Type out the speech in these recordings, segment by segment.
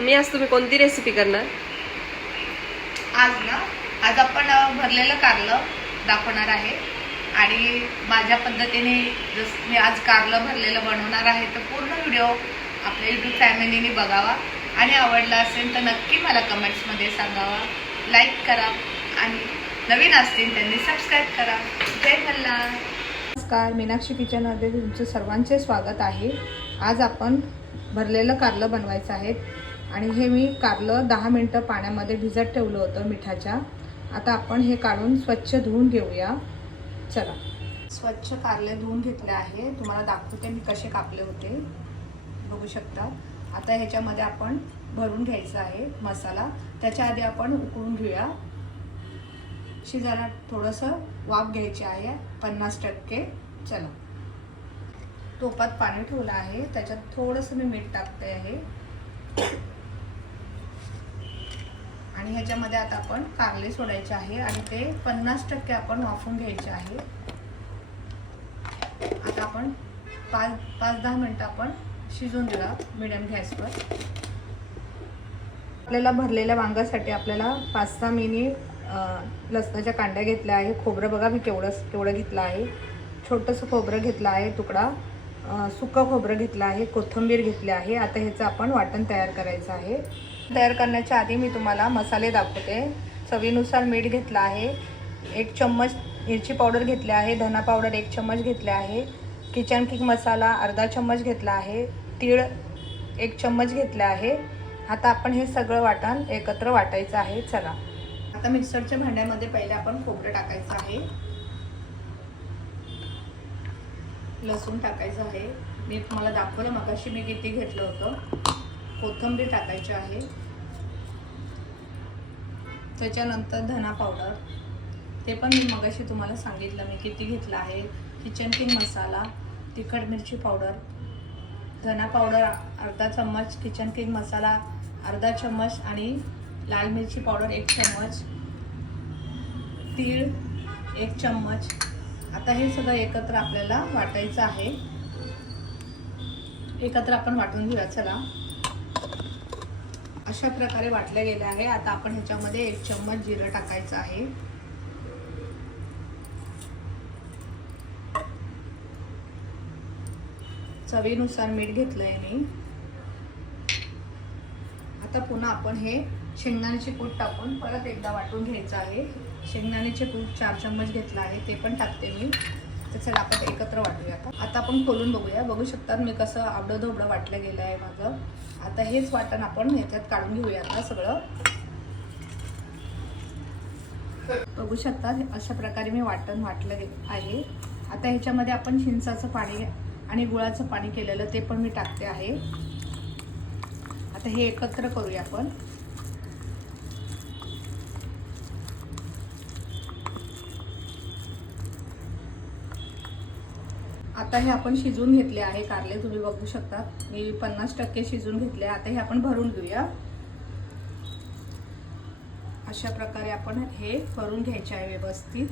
मी आज तुम्ही कोणती रेसिपी करणार? आज आपण भरलेलं कारलं दाखवणार आहे आणि माझ्या पद्धतीने जसं मी आज कारलं भरलेलं बनवणार आहे तर पूर्ण व्हिडिओ आपल्या यूट्यूब फॅमिलीने बघावा आणि आवडला असेल तर नक्की मला कमेंट्समध्ये सांगावा, लाईक करा आणि नवीन असतील त्यांनी सबस्क्राईब करा. जय मल्हार. नमस्कार, मीनाक्षी किचनमध्ये तुमचं सर्वांचे स्वागत आहे. आज आपण भरलेलं कारलं बनवायचं आहे आणि हे मी कारलं 10 मिनटं पाण्यामध्ये भिजत ठेवलं होतं मिठाच्या. आता आपण हे काढून स्वच्छ धुवून घेऊया. चला, स्वच्छ कारले धुवून घेतले आहे. तुम्हाला दाखवते मी कसे कापले होते, बघू शकता. आता ह्याच्यामध्ये आपण भरून घ्यायचा आहे मसाला. त्याच्या आधी आपण उकळून घेऊया. शिजायला थोडंसं वाफ घ्यायची आहे 50%. चला, टोपात पाणी ठेवलं आहे, त्याच्यात थोडंसं मी मीठ टाकते आहे आणि ह्याच्यामध्ये आता आपण कारले सोडायचे आहे आणि ते 50% आपण वाफवून घ्यायचे आहे. आता आपण 5-10 मिनटं आपण शिजवून देऊया मिडियम गॅसवर. आपल्याला भरलेल्या वांग्यासाठी आपल्याला 5-6 मिनी लसणाच्या कांड्या घेतल्या आहे. खोबरं बघा मी केवढं घेतलं आहे. छोटंसं खोबरं घेतलं आहे तुकडा. सुकं खोबरं घेतलं आहे. कोथिंबीर घेतली आहे. आता ह्याचं आपण वाटण तयार करायचं आहे. तयार करण्याच्या आधी मी तुम्हाला मसाले दाखवते. चवीनुसार मीठ घेतलं आहे. 1 चम्मच मिरची पावडर घेतली आहे. धना पावडर 1 चम्मच घेतले आहे. किचन किंग मसाला अर्धा चम्मच घेतला आहे. तीळ 1 चम्मच घेतले आहे. आता आपण हे सगळं वाटण एकत्र वाटायचं आहे. चला, आता मिक्सरच्या भांड्यामध्ये पहिले आपण खोबरं टाकायचं आहे. लसूण टाकायचं आहे. मी तुम्हाला दाखवलं मगाशी मी किती घेतलं होतं. कोथिंबीर टाकायची आहे. त्याच्यानंतर धना पावडर, ते पण मी मगाशी तुम्हाला सांगितलं मी किती घेतलं आहे. किचन किंग मसाला, तिखट मिरची पावडर, धना पावडर अर्धा चम्मच, किचन किंग मसाला अर्धा चम्मच आणि लाल मिरची पावडर 1 चम्मच, तीळ 1 चम्मच. आता हे सगळं एकत्र आपल्याला वाटायचं आहे. एकत्र आपण वाटून घेऊया. चला, अशा प्रकारे वाटलं गेलं आहे. आता आपण ह्याच्यामध्ये 1 चम्मच जिरं टाकायचं आहे. चवीनुसार मीठ घेतलंय मी. आता पुन्हा आपण हे शेंगदाण्याचे कूट टाकून परत एकदा वाटून घ्यायचं आहे. शेंगदाण्याचे कूट 4 चम्मच घेतला आहे, ते पण टाकते मी. तर चला आपण एकत्र वाटूया. आता आपण खोलून बघूया. बघू शकतात मी कसं आबडं धोबडं वाटलं गेलं आहे माझं. आता हेच वाटण आपण ह्याच्यात काढून घेऊया. आता सगळं बघू शकतात अशा प्रकारे मी वाटण वाटलं आहे. आता ह्याच्यामध्ये आपण चिंचाचं पाणी आणि गुळाचं पाणी केलेलं ते पण मी टाकते आहे. आता हे एकत्र करूया आपण. आता हे आपण शिजवून घेतले आहे कारले, तुम्ही बघू शकता मी 50% शिजवून घेतले. आता हे आपण भरून घेऊया. अशा प्रकारे आपण हे भरून घ्यायचे आहे व्यवस्थित.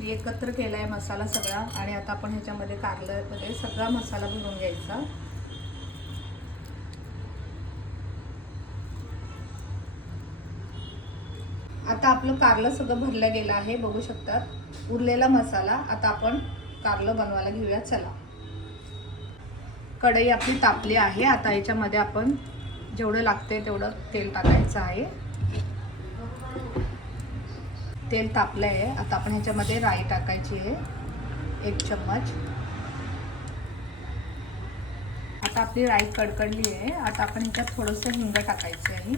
मी एकत्र केला आहे मसाला सगळा आणि आता आपण ह्याच्यामध्ये कारल्यामध्ये सगळा मसाला भरून घ्यायचा. आता आपलं कारलं सगळं भरलं गेलं आहे, बघू शकतात. उरलेला मसाला आता आपण कारलं बनवायला घेऊया. चला, कढई आपली तापली आहे. आता याच्यामध्ये आपण जेवढं लागते तेवढं तेल टाकायचं आहे. तेल तापलं आहे. आता आपण ह्याच्यामध्ये राई टाकायची आहे 1 चम्मच. आता आपली राई कडकडली आहे. आता आपण ह्याच्यात थोडंसं हिंग टाकायचं आहे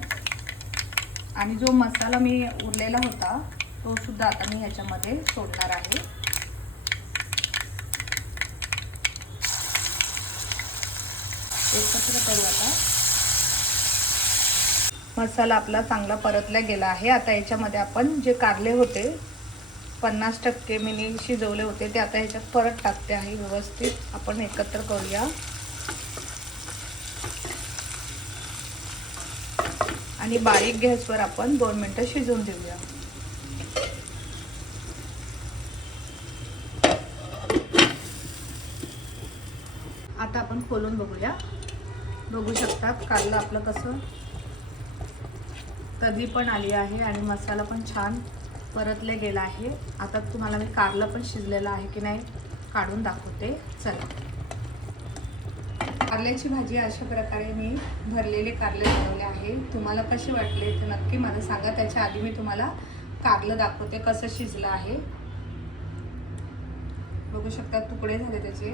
आणि जो मसाला मी उरलेला होता तो सुद्धा आता मी ह्याच्यामध्ये सोडणार आहे. एकत्र करू. आता मसाला आपला चांगला परतला गेला आहे. आता याच्यामध्ये आपण जे कारले होते 50% मी शिजवले होते ते आता ह्याच्यात परत टाकते आहे. व्यवस्थित आपण एकत्र करूया आणि बारीक गॅसवर आपण 2 मिनिटं शिजवून देऊया. आता आपण खोलून बघूया. बघू शकतात कारलं आपलं कसं तर्री पण आली आहे आणि मसाला पण छान परतले गेला आहे. आता तुम्हाला मी कारलं पण शिजलेलं आहे की नाही काढून दाखवते. चला, कारल्याची भाजी अशा प्रकारे मी भरलेले कारले बनवले आहे. तुम्हाला कसे वाटले ते नक्की मला सांगा. त्याच्या आधी मी तुम्हाला कारलं दाखवते कसं शिजलं आहे. बघू शकता तुकडे झाले त्याचे.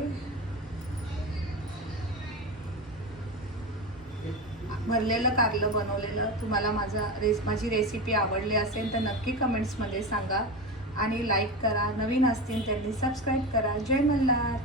भरलेलं कारलं बनवलेलं तुम्हाला माझी रेसिपी आवडली असेल तर नक्की कमेंट्समध्ये सांगा आणि लाईक करा. नवीन असतील त्यांनी सबस्क्राईब करा. जय मल्हार.